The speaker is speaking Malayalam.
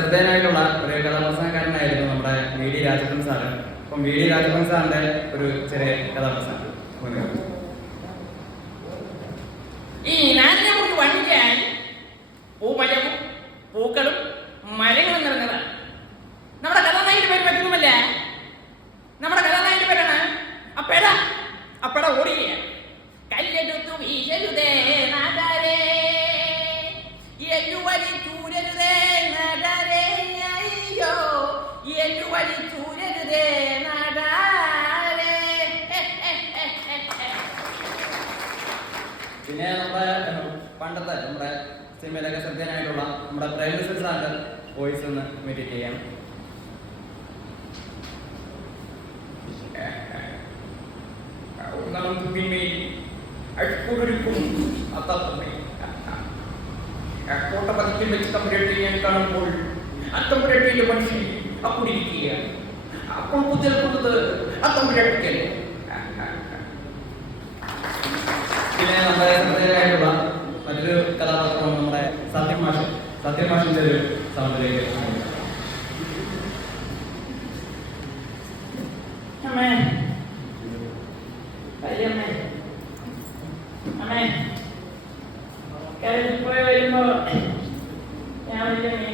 ശ്രദ്ധേയനായിട്ടുള്ള ഒരു കഥാപ്രസംഗക്കാരനായിരുന്നു നമ്മുടെ വി ഡി രാജപ്പൻ സാറ്. അപ്പം വി ഡി രാജപ്പൻ സാറിന്റെ ഒരു ചെറിയ കഥാപ്രസംഗം. ഈ നാടിനെ വർണിക്കാൻ പൂമരവും പൂക്കളും മരങ്ങളും നിറഞ്ഞതാണ്. നമ്മുടെ കഥാനായിട്ട് പേര് മറ്റൊന്നുമല്ല നമ്മുടെ കഥാനായിട്ട് പേരാണ് അപ്പേട അപ്പേട ഓടിയ. പിന്നെ നമ്മുടെ പണ്ടത്തെ നമ്മുടെ സിനിമയിലൊക്കെ ശ്രദ്ധേയനായിട്ടുള്ള നമ്മുടെ പ്രൈവറ്റ് സാറിന്റെ വോയിസ് ഒന്ന് ഇമിറ്റേറ്റ് ചെയ്യാം. കാണുമ്പോൾ അത്തമ്പുരട്ടിയിലെ മനുഷ്യൻ അപ്പുടിയിരിക്കുകയാണ് അപ്പോൾ കുതിർക്കുന്നത് അത്തമ്പുരട്ടിക്കല്ലേ സത്യമാ ഒരു സൗണ്ടിലേക്ക് വരുമ്പോ ഞാൻ വലിയ